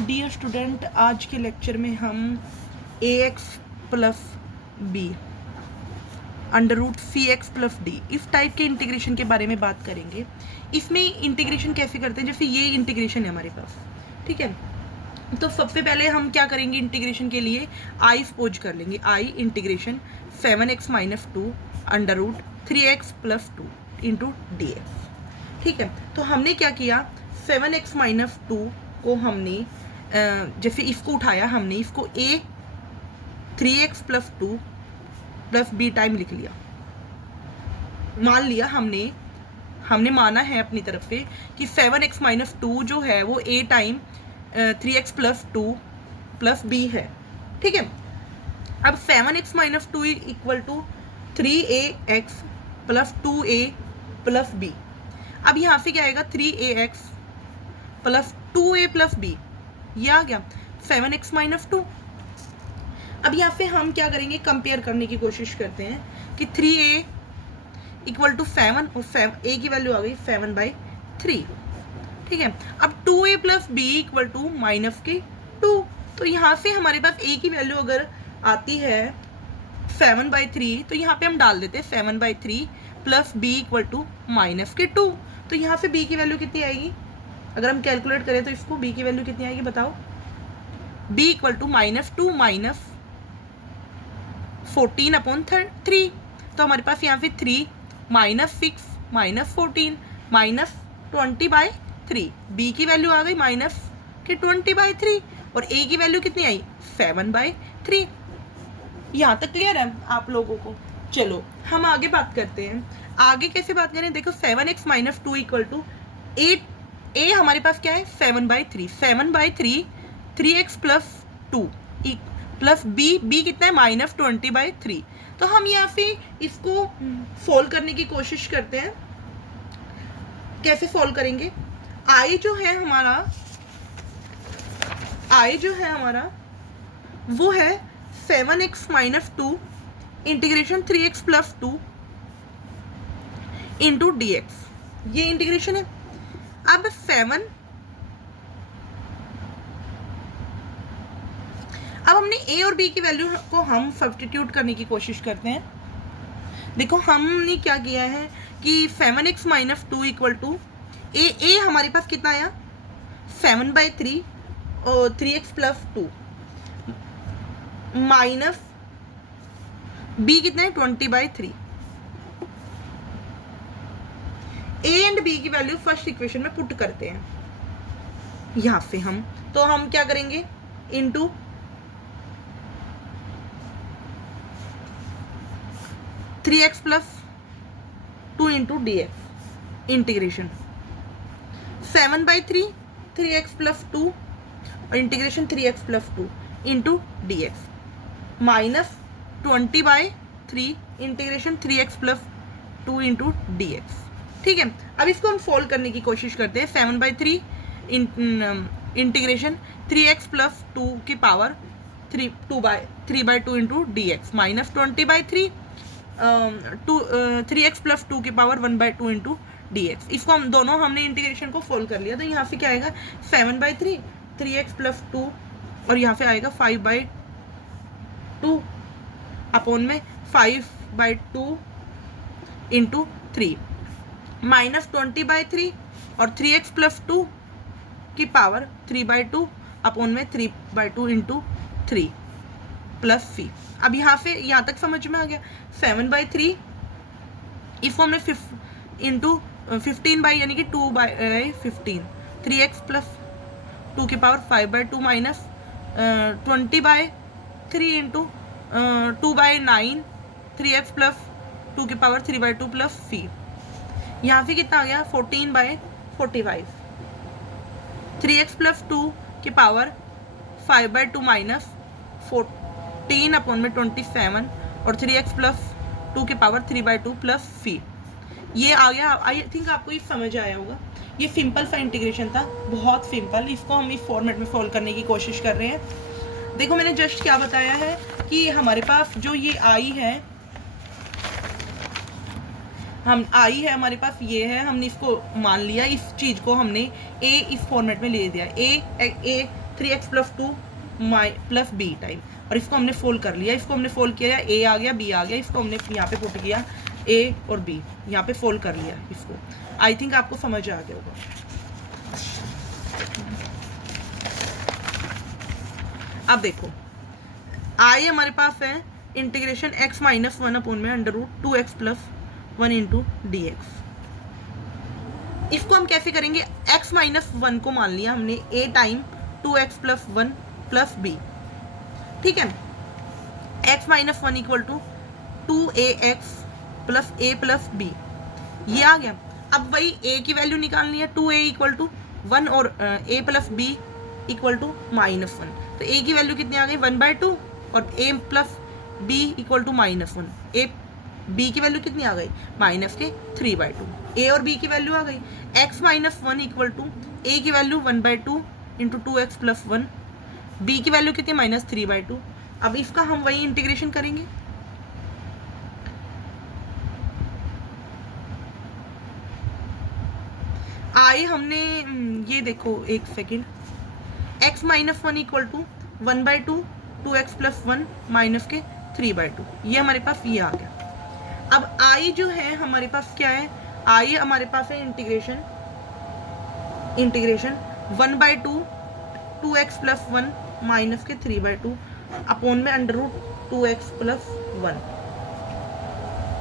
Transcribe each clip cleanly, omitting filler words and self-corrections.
Dear student, आज के lecture में हम ax plus B under root C X plus D इस टाइप के इंटीग्रेशन के बारे में बात करेंगे। इसमें इंटीग्रेशन कैसे करते हैं, जैसे ये इंटीग्रेशन है हमारे पास, ठीक है। तो सबसे पहले हम क्या करेंगे, इंटीग्रेशन के लिए आई सपोज कर लेंगे, I integration 7x minus 2 under root 3x plus 2 into D x, ठीक है। तो हमने क्या किया, 7x माइनस 2 को हमने जैसे इसको उठाया, हमने इसको a 3x plus 2 plus B time लिख लिया। मान लिया हमने माना है अपनी तरफ से कि 7x माइनस 2 जो है वो a time 3x plus 2 plus b है, ठीक है। अब 7x minus 2 equal to 3ax plus 2a plus b. अब यहाँ से क्या आएगा, 3ax plus 2a plus b, ये आ गया 7x माइनस 2। अब यहाँ पे हम क्या करेंगे, कंपेयर करने की कोशिश करते हैं कि 3a इक्वल टू 7 और a की वैल्यू आ गई 7/3, ठीक है। अब 2a plus b equal to minus के 2, तो यहाँ से हमारे पास a की वैल्यू अगर आती है 7/3 तो यहाँ पे हम डाल देते हैं 7/3 plus b equal to minus के 2। तो यहाँ से b की वैल्यू कितनी आएगी, अगर हम कैलकुलेट करें तो इसको b की वैल्यू कितनी आएगी बताओ, b इक्वल टू -2 माइनस 14/3। तो हमारे पास यहाँ पे 3 -6 -14 -20/3, b की वैल्यू आ गई -20/3 और a की वैल्यू कितनी आई 7/3। यहाँ तक क्लियर है आप लोगों को। चलो हम आगे बात करते हैं, आगे कैसे बात करें, देखो 7x minus 2 equal to 8, a हमारे पास क्या है 7/3, 7/3 3x प्लस 2 प्लस b कितना है -20/3। तो हम यहाँ पे इसको सोल्व करने की कोशिश करते हैं। कैसे सोल्व करेंगे, i जो है हमारा वो है 7x minus 2 integration 3x plus 2 into D x, ये इंटीग्रेशन है। अब 7, अब हमने a और b की वैल्यू को हम सब्स्टिट्यूट करने की कोशिश करते हैं। देखो हमने क्या किया है कि 7x minus 2 equal to a हमारे पास कितना आया 7/3 और 3x प्लस 2 माइनस b कितना है 20/3। a एंड b की वैल्यू फर्स्ट इक्वेशन में पुट करते हैं यहाँ से हम, तो हम क्या करेंगे into 3x plus 2 into D x integration 7/3 3x plus 2 और integration 3x plus 2 into D X minus 20/3 integration 3x plus 2 into D x, ठीक है। अब इसको हम सोल्व करने की कोशिश करते हैं। 7/3 इंटीग्रेशन 3x प्लस 2 की power 3/2 into D X minus 20/3 3x plus 2 की पावर 1/2 इंटू डी एक्स। इसको हम दोनों हमने इंटीग्रेशन को सोल्व कर लिया, तो यहाँ से क्या आएगा 7/3 3x प्लस 2 और यहाँ से आएगा 5/2 अपॉन में 5/2 इंटू 3 माइनस 20/3 और 3x प्लस 2 की पावर 3/2 अपॉन में 3/2 इंटू 3 प्लस c। अब यहाँ से यहाँ तक समझ में आ गया। 7/3 इसको हमने इंटू 15 यानी कि 2/15 3x प्लस 2 की power 5/2 minus 20/3 into 2/9 3x plus 2 की पावर 3/2 प्लस c। यहाँ से कितना आ गया 14/45 3x प्लस 2 की पावर 5/2 माइनस 14 अपॉन में 27 और 3x प्लस 2 की पावर 3/2 प्लस c। ये आ गया। आई थिंक आपको ये समझ आया होगा। ये सिंपल सा इंटीग्रेशन था, बहुत सिंपल। इसको हम इस फॉर्मेट में सोल्व करने की कोशिश कर रहे हैं। देखो मैंने जस्ट क्या बताया है कि हमारे पास जो ये आई है, हमारे पास ये है, हमने इसको मान लिया, इस चीज़ को हमने a इस फॉर्मेट में ले दिया। a 3x plus 2 plus B time, और इसको हमने फोल्ड कर लिया, इसको हमने फोल्ड किया, ए आ गया, बी आ गया, इसको हमने यहाँ पे पुट किया ए और बी, यहाँ पे फोल्ड कर लिया इसको। आई थिंक आपको समझ आ गया होगा। अब देखो आई हमारे पास है इंटीग्रेशन x माइनस 1 अपॉन में under root 2x plus 1 into D x. इसको हम कैसे करेंगे, x माइनस 1 को मान लिया हमने a time 2x plus 1 plus b, ठीक है। x minus 1 equal to 2ax plus a plus b, ये आ गया। अब वही a की वैल्यू निकालनी है, 2a इक्वल टू 1 और a plus b equal to minus 1, तो a की वैल्यू कितनी आ गई 1/2 और a plus b equal to minus 1, a b की वैल्यू कितनी आ गई माइनस के 3/2, a और b की वैल्यू आ गई। x minus 1 equal to a की value 1/2 into 2x plus 1, b की वैल्यू कितनी माइनस 3/2। अब इसका हम वही इंटीग्रेशन करेंगे, आए हमने ये देखो एक second, x minus 1 equal to 1/2 2x plus 1 minus के 3/2, ये हमारे पास ये आ गया। अब आई जो है हमारे पास क्या है, आई हमारे पास है इंटीग्रेशन 1/2 2x प्लस 1 माइनस के 3/2 अपॉन में under root 2x plus 1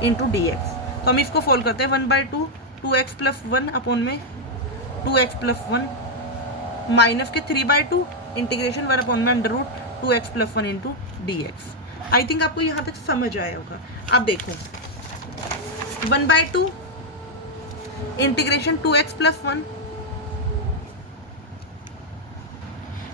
into D x. तो हम इसको फोल्ड करते हैं 1/2 2x प्लस 1 अपॉन में 2x प्लस 1 माइनस के 3/2 इंटीग्रेशन 1 अपॉन में under root 2x plus 1 into D x. I think आपको यहाँ तक समझ आया होगा। अब देखो 1/2 इंटीग्रेशन 2x प्लस 1,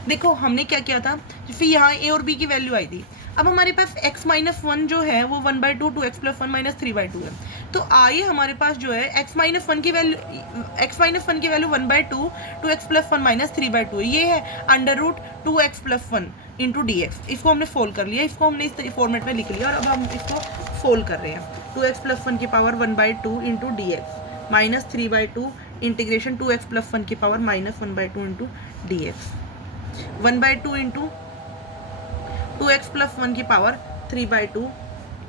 देखो हमने क्या किया था, फिर यहाँ a और b की वैल्यू आई थी। अब हमारे पास x माइनस 1 जो है वो 1/2 2x प्लस 1 माइनस 3/2 है, तो आइए हमारे पास जो है x माइनस 1 की वैल्यू 1/2 2x प्लस 1 माइनस 3/2 है, ये है under root 2x plus 1 into D x. इसको हमने फोल्ड कर लिया, इसको हमने इस फॉर्मेट में लिख लिया और अब हम इसको फोल्ड कर रहे हैं 2x प्लस 1 की power 1/2 into D X minus 3/2 integration 2x plus 1 की power minus 1/2 into D x 1/2 into 2x plus 1 की पावर 3/2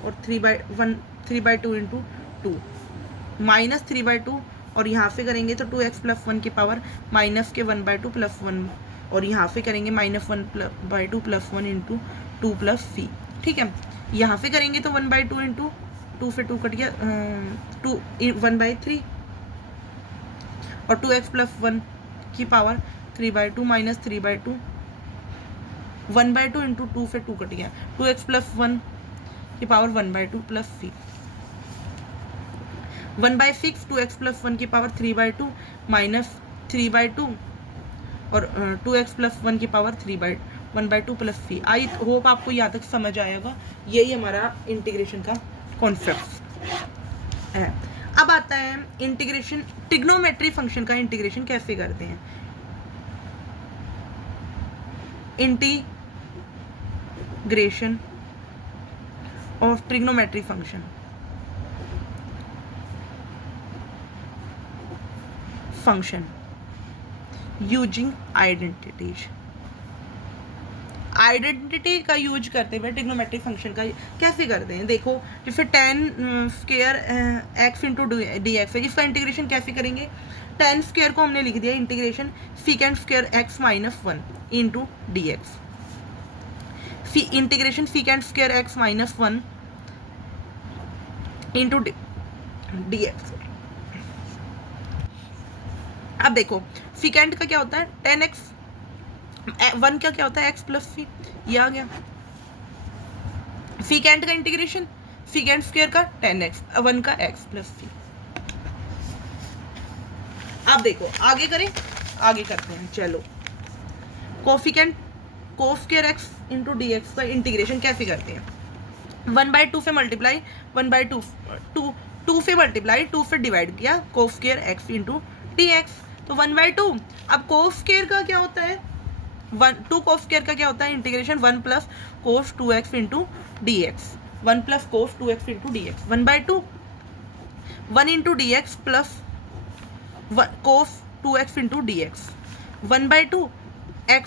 और 3/2 इंटू 2 माइनस 3/2 और यहाँ से करेंगे तो 2x प्लस 1 की पावर माइनस के 1/2 प्लस 1 और यहाँ से करेंगे minus 1/2 plus 1 into 2 plus c, ठीक है। यहाँ से करेंगे तो 1/2 इंटू 2 से 2 कट गया 1/3 और 2x प्लस 1 की पावर 3/2 माइनस 3/2 1/2 इंटू 2 से 2 कट गया 2x प्लस 1 की power 1/2 plus c 1/6 2x plus 1 की पावर 3/2 माइनस 3/2 और 2x प्लस 1 की पावर 1/2 प्लस c। आई होप आपको यहाँ तक समझ आएगा, यही हमारा इंटीग्रेशन का कॉन्सेप्ट है। अब आता है इंटीग्रेशन, ट्रिग्नोमेट्री फंक्शन का इंटीग्रेशन कैसे करते हैं। Integration of trigonometry function, using identity का यूज करते हुए ट्रिग्नोमेट्रिक फंक्शन का कैसे करते हैं। देखो जैसे tan square x into D x है, इसका इंटीग्रेशन कैसे करेंगे। tan स्क्वायर को हमने लिख दिया integration secant square x minus 1 into D x, integration secant square x minus 1 into D x. अब देखो सीकेंड का क्या होता है 10x, 1 का क्या होता है x प्लस सी, ये आ गया। सीकेंड का इंटीग्रेशन सीकेंड स्क्वायर का 10x 1 का x प्लस सी। अब देखो आगे करें, आगे करते हैं, चलो coefficient cos square x into D X का इंटीग्रेशन कैसे करते हैं। 1/2 से मल्टीप्लाई 1/2 2 से मल्टीप्लाई 2 से डिवाइड किया कोस square x into D x, तो 1/2। अब कोस स्क्वायर का क्या होता है 2 कोस स्क्वायर का क्या होता है integration 1 plus cos 2x into D x 1 plus cos 2x into D x 1/2 1 into D x plus cos 2x into D x 1/2 x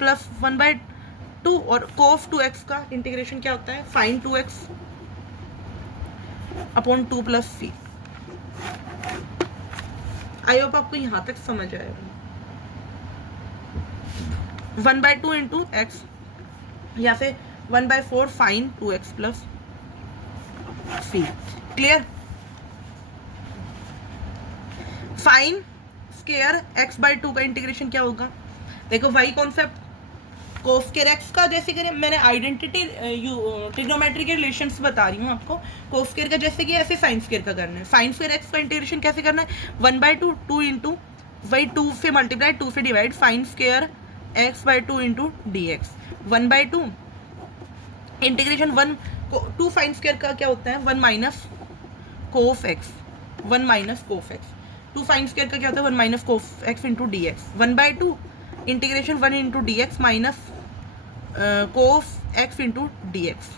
plus 1/2 और कोफ 2x का इंटीग्रेशन क्या होता है, sine 2x upon 2 plus c. I hope आपको यहाँ तक समझ आएगा। 1/2 इंटू एक्स या फिर 1/4 फाइन 2x प्लस सी। क्लियर। फाइन स्केयर x/2 का इंटीग्रेशन क्या होगा, देखो वही कॉन्सेप्ट कोस स्केयर x का जैसे करें, मैंने आइडेंटिटी ट्रिग्नोमेट्री के रिलेशंस बता रही हूँ आपको। कोस स्केयर का जैसे कि ऐसे साइन स्केयर का करना है। साइन स्केयर x का इंटीग्रेशन कैसे करना है, 1/2 2 इंटू वही 2 से मल्टीप्लाई 2 से divide sine square x/2 into D x. 1/2 integration 2 sine square का क्या होता है, 1 minus cos X, 1 minus cos X. 2 sine square का क्या होता है, 1 minus cos X into D x. 1/2 integration 1 into D X minus cos X into D x.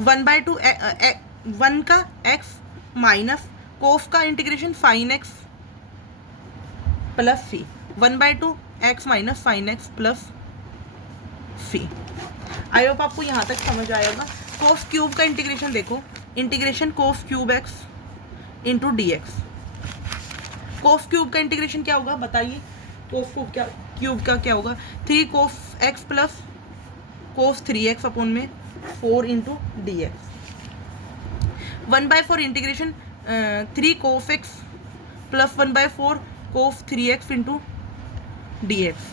1/2 1 का X minus cos का integration sine x plus C. 1/2 X minus fine x plus c. I hope आपको यहाँ तक समझ आएगा। कोफ cube का integration देखो, इंटीग्रेशन कोफ cube x into D x. कोफ क्यूब का इंटीग्रेशन क्या होगा बताइए, कोफ क्यूब का क्या होगा, 3 कोफ एक्स प्लस कोफ 3x अपॉन में 4 इंटू डी एक्स। 1/4 इंटीग्रेशन 3 कोफ एक्स प्लस 1/4 कोफ 3x into D x.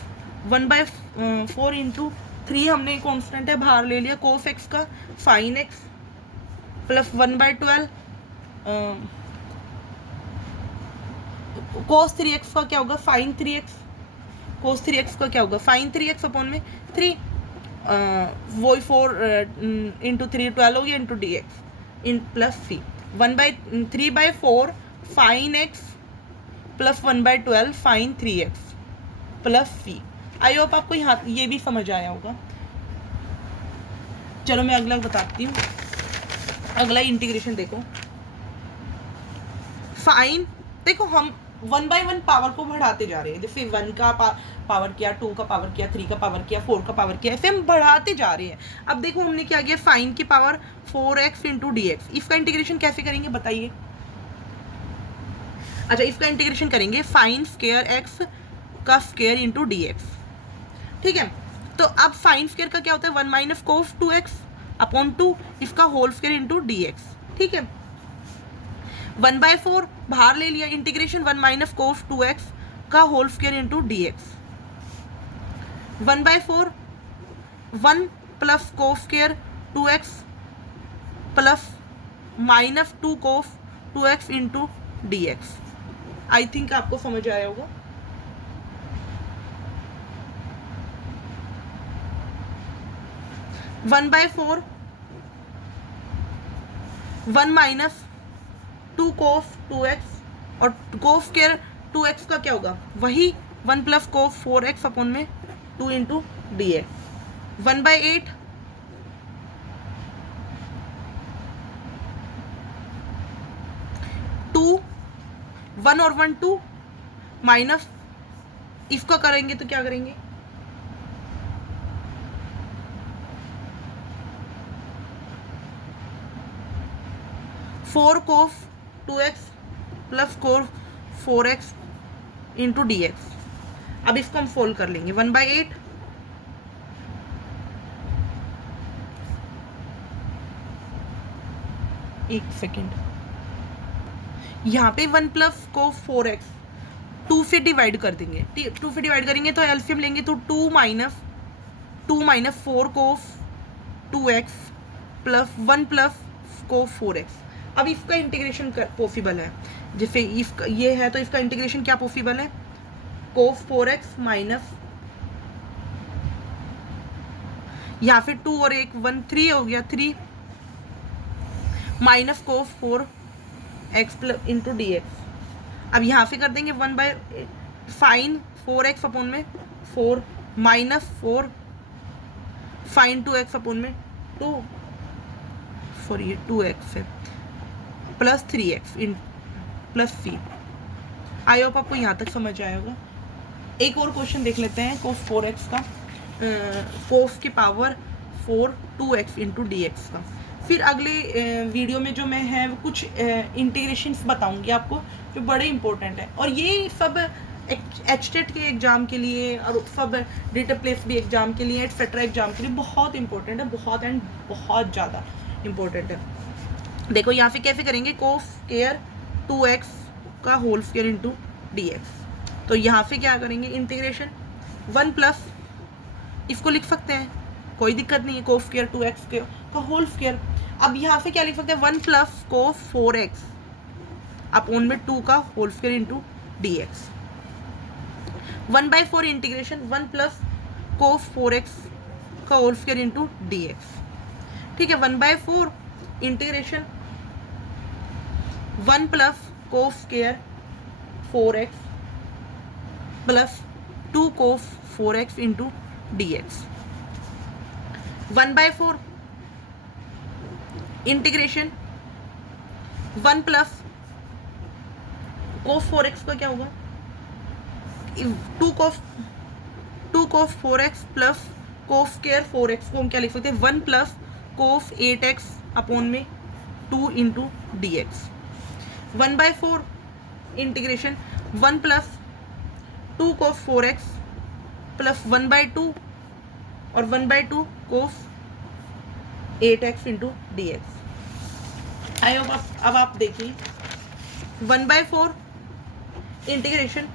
1/4 into 3 हमने कॉन्स्टेंट है बाहर ले लिया, कोफ एक्स का फाइन एक्स प्लस 1/12 कोस 3x का क्या होगा, फाइन 3x। कोस 3x का क्या होगा, फाइन 3x अपॉन में 3 वही 4 इंटू 3 12 हो गया इंटू डी एक्स इन plus c. 3/4 sine x plus 1/12 sine 3x plus c. I hope आपको यहाँ ये भी समझ आया होगा। चलो मैं अगला बताती हूँ। अगला इंटीग्रेशन देखो, फाइन देखो हम 1/1 पावर को बढ़ाते जा रहे हैं, जैसे 1 का पावर किया, 2 का पावर किया, 3 का पावर किया, 4 का पावर किया, ऐसे हम बढ़ाते जा रहे हैं। अब देखो हमने क्या किया, फाइन की power 4x into D x. इसका इंटीग्रेशन कैसे करेंगे बताइए। अच्छा इसका इंटीग्रेशन करेंगे फाइन स्केयर x का स्केयर इंटू डी एक्स। ठीक है, तो अब फाइन स्केयर का क्या होता है, 1 माइनस कोफ 2x अपॉन 2 इसका whole square into D x. ठीक है, 1/4 बाहर ले लिया, इंटीग्रेशन 1 माइनस कोफ 2x का whole square into D x. 1/4 1 plus कोफ स्क्वायर 2x प्लस माइनस 2 कोफ 2x into D x. I think आपको समझ आया होगा। वन बाय 1 माइनस 2 कोफ 2x और कोफ स्क्वायर 2x का क्या होगा, वही 1 प्लस कोफ 4x अपॉन में 2 इंटू डी एक्स। 1/8 2 1 और 1 2 माइनस इसका करेंगे तो क्या करेंगे, फोर कोफ 2x प्लस कोफ 4x इंटू डी एक्स। अब इसको हम सोल्व कर लेंगे। 1/8 एक सेकेंड, यहाँ पे 1 प्लस कोफ 4x 2 से डिवाइड कर देंगे। 2 से डिवाइड करेंगे तो एलसीएम लेंगे तो 2 माइनस 4 कोफ 2x प्लस 1 प्लस कोफ 4x। अब इसका इंटीग्रेशन पॉसिबल है, जैसे इसका ये है तो इसका इंटीग्रेशन क्या पॉसिबल है, कोफ 4x माइनस यहाँ फिर 2 और 1 1 3 हो गया 3 माइनस कोफ 4x plus into D x. अब यहाँ से कर देंगे 1 बाय फाइन 4x अपॉन में 4 माइनस 4 फाइन 2x अपॉन में 2 सॉरी 2x है प्लस 3x इन प्लस सी। आई होप आपको यहाँ तक समझ आया होगा। एक और क्वेश्चन देख लेते हैं कोस 4x का, कोस की power 4 2x into D X का। फिर अगले वीडियो में जो मैं है कुछ इंटीग्रेशंस बताऊंगी आपको जो बड़े इंपॉर्टेंट है, और ये सब एचटेट के एग्ज़ाम के लिए और सब डेटा प्लेस भी एग्ज़ाम के लिए एटसेट्रा एग्ज़ाम के लिए बहुत इंपॉर्टेंट है, बहुत एंड बहुत ज़्यादा इंपॉर्टेंट है। देखो यहाँ पे कैसे करेंगे, कोस स्क्वायर 2x का whole square into D x. तो यहाँ पे क्या करेंगे, इंटीग्रेशन 1 प्लस, इसको लिख सकते हैं कोई दिक्कत नहीं है, कोस स्क्वायर 2x का होल स्क्वायर। अब यहाँ पे क्या लिख सकते हैं, 1 प्लस कोस 4x अपॉन में 2 का whole square into D x. 1/4 integration 1 plus cos 4x का whole square into D x. ठीक है, 1/4 integration 1 plus cos square 4x plus 2 cos 4x into D x. 1/4 integration 1 plus cos 4x का क्या होगा, 2 cos 4x plus cos square 4x को हम क्या लिख सकते हैं, 1 प्लस कोस 8x अपॉन में 2 into D x. 1/4 integration 1 plus 2 cos 4x plus 1/2 और 1/2 कोस 8x into D x. I hope अब आप देखिए 1/4 इंटीग्रेशन,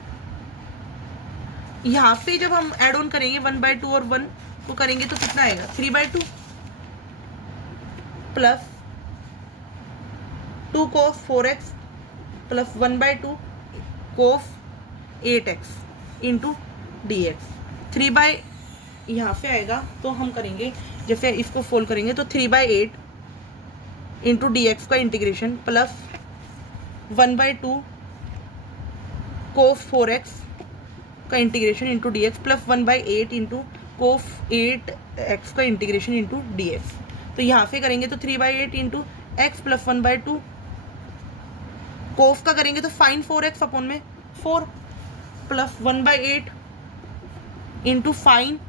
यहाँ पे जब हम ऐड ऑन करेंगे 1/2 और 1 को करेंगे तो कितना आएगा, 3/2 प्लस 2 कोस 4x प्लस 1/2 कोस 8x इंटू डी एक्स। 3 यहाँ पे आएगा तो हम करेंगे, जैसे इसको फोल्ड करेंगे तो 3/8 इंटू डी एक्स का इंटीग्रेशन प्लस 1/2 कोस 4x का integration into D x plus 1/8 into cos 8x का इंटीग्रेशन इंटू डी एक्स। तो यहाँ से करेंगे तो 3/8 इंटू एक्स प्लस 1/2 कोस का करेंगे तो फाइन 4x अपॉन में 4 plus 1/8 into fine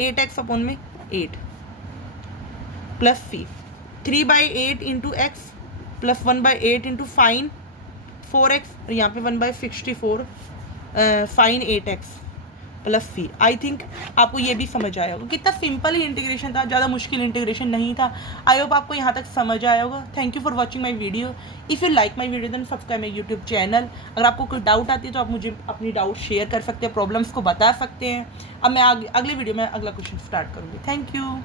8x upon में 8 plus c 3/8 into x plus 1/8 into sine 4x और यहाँ पे 1/64 sine 8x plus c. I think आपको ये भी समझ आया होगा, कितना सिंपल ही इंटीग्रेशन था, ज़्यादा मुश्किल इंटीग्रेशन नहीं था। आई होप आपको यहाँ तक समझ आया होगा। Thank you for watching my video. If you like my video then subscribe my YouTube channel. अगर आपको कोई डाउट आती है तो आप मुझे अपनी डाउट शेयर कर सकते हैं, प्रॉब्लम्स को बता सकते हैं। अब मैं अगले वीडियो में अगला क्वेश्चन स्टार्ट करूँगी। Thank you.